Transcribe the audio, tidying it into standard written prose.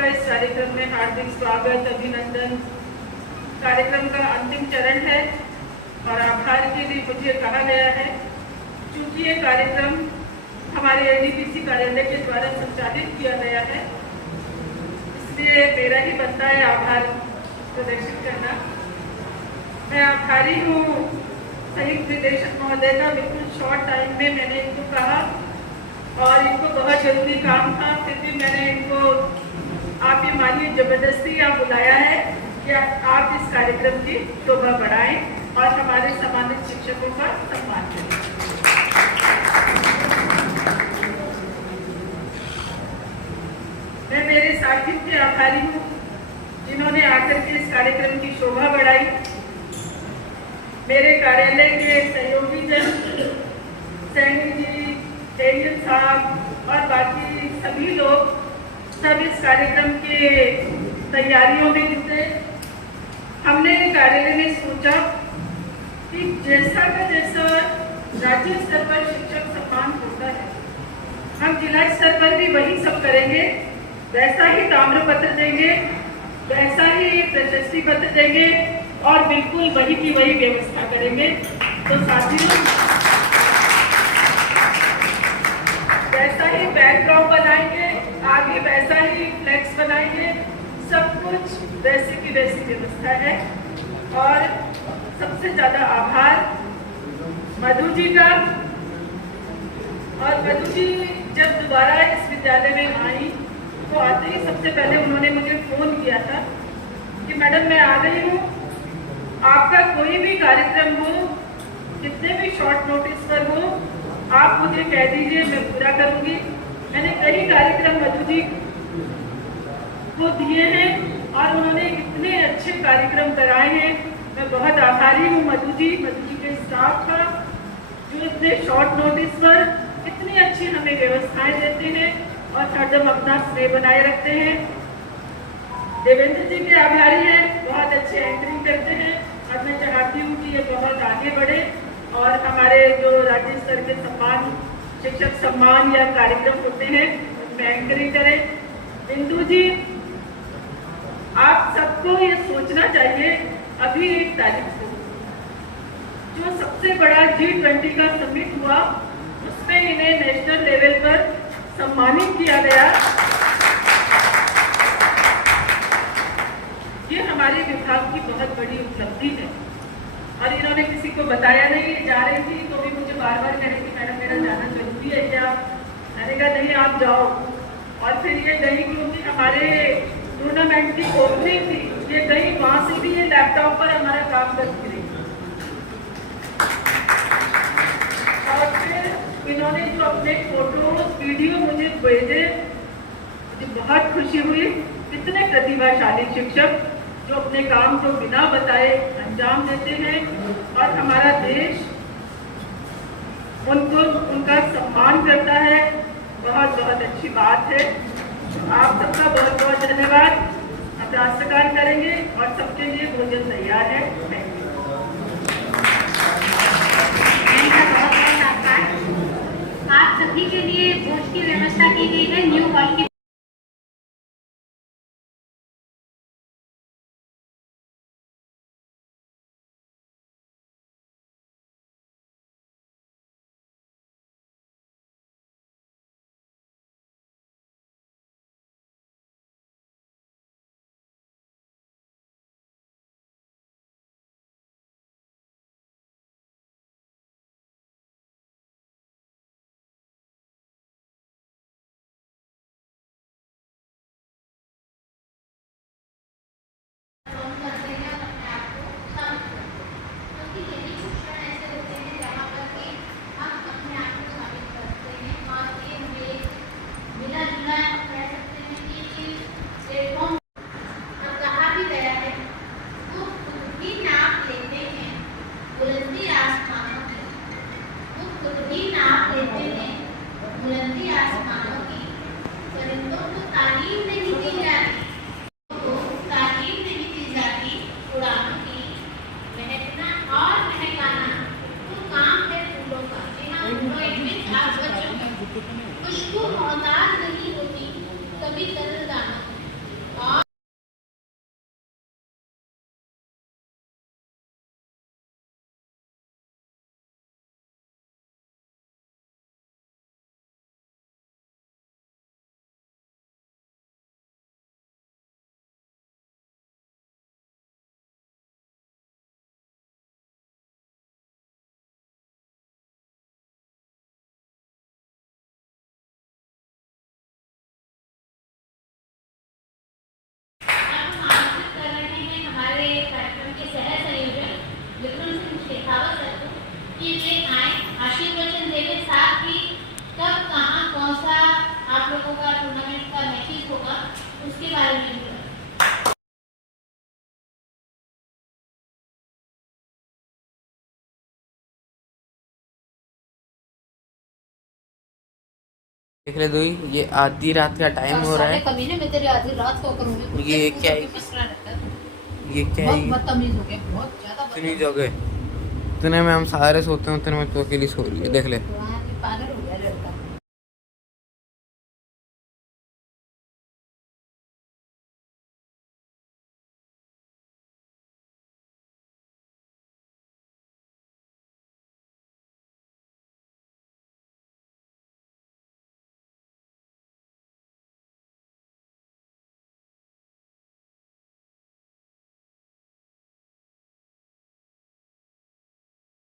सबका इस कार्यक्रम में हार्दिक स्वागत, अभिनंदन। कार्यक्रम का अंतिम चरण है और आभार के लिए मुझे कहा गया है। चूंकि ये कार्यक्रम हमारे एडीपीसी कार्यालय के द्वारा संचालित किया गया है, इसलिए मेरा ही बनता है आभार प्रदर्शित करना। मैं आभारी हूँ संयुक्त निदेशक महोदय का। बिल्कुल शॉर्ट टाइम में मैंने इनको कहा और इनको बहुत जरूरी काम था, फिर भी मैंने इनको, आप ये मानिए जबरदस्ती यहाँ बुलाया है कि आप इस कार्यक्रम की शोभा बढ़ाएं और हमारे सम्मानित शिक्षकों का सम्मान करें। मैं मेरे साथियों के आभारी हूँ जिन्होंने आकर के इस कार्यक्रम की शोभा बढ़ाई। मेरे कार्यालय के सहयोगी जन, सैनी जी, डेनियल साहब और बाकी सभी लोग सब इस कार्यक्रम के तैयारियों में जुटे। हमने कार्यालय में सोचा कि जैसा का जैसा राज्य स्तर पर शिक्षक सम्मान होता है, हम जिला स्तर पर भी वही सब करेंगे। वैसा ही ताम्रपत्र देंगे, वैसा ही प्रशस्ति पत्र देंगे और बिल्कुल वही की वही व्यवस्था करेंगे। तो साथियों, वैसा ही बैकड्रॉप बनाएंगे, आगे वैसा ही फ्लेक्स बनाएंगे, सब कुछ वैसी की वैसी व्यवस्था है। और सबसे ज्यादा आभार मधु जी का। और मधु जी जब दोबारा इस विद्यालय में आई तो आते ही सबसे पहले उन्होंने मुझे फोन किया था कि मैडम मैं आ गई हूँ, आपका कोई भी कार्यक्रम हो, कितने भी शॉर्ट नोटिस पर हो, आप मुझे कह दीजिए, मैं पूरा करूंगी। मैंने कई कार्यक्रम मधु जी को दिए हैं और उन्होंने इतने अच्छे कार्यक्रम कराए हैं। मैं बहुत आभारी हूँ मधु जी के स्टाफ का, जो इतने शॉर्ट नोटिस पर इतनी अच्छी हमें व्यवस्थाएं देते हैं और हरदम अपना स्नेह बनाए रखते हैं। देवेंद्र जी के आभारी हैं, बहुत अच्छे एंकरिंग करते हैं और मैं चाहती हूँ कि ये बहुत आगे बढ़े और हमारे जो राज्य स्तर के सम्मान, शिक्षक सम्मान या कार्यक्रम होते हैं, उनमें एंकरिंग करें। बिंदु जी, आप सबको ये सोचना चाहिए, अभी 1 तारीख को जो सबसे बड़ा G20 का समिट हुआ, उसमें इन्हें नेशनल लेवल पर सम्मानित किया गया। ये हमारे विभाग की बहुत बड़ी उपलब्धि है और इन्होंने किसी को बताया नहीं। जा रही थी तो भी मुझे बार बार कह रही थी मैडम मेरा जाना जरूरी है क्या? मैंने कहा नहीं आप जाओ। और फिर ये गई क्योंकि हमारे टूर्नामेंट की ओपनिंग थी, ये गई, वहां से भी ये लैपटॉप पर हमारा काम करती रही। और फिर इन्होंने जो अपने फोटोज वीडियो मुझे भेजे, मुझे बहुत खुशी हुई। कितने प्रतिभाशाली शिक्षक जो अपने काम को बिना बताए अंजाम देते हैं और हमारा देश उनका सम्मान करता है। बहुत बहुत अच्छी बात है। आप सबका बहुत बहुत धन्यवाद। अब राष्ट्रगान करेंगे और सबके लिए भोजन तैयार है। आप सभी के लिए भोज की व्यवस्था की गई है न्यू हॉल की देख ले दुई, ये आधी रात का टाइम हो रहा है। कमीने में तेरी आधी रात को करूंगी। ये क्या है? मसला रहता है। ये क्या बहुत है? बदतमीज हो गए, बहुत ज्यादा इतनी जगह, इतने में हम सारे सोते हैं, उतने में तो अकेली सो रही है। देख ले,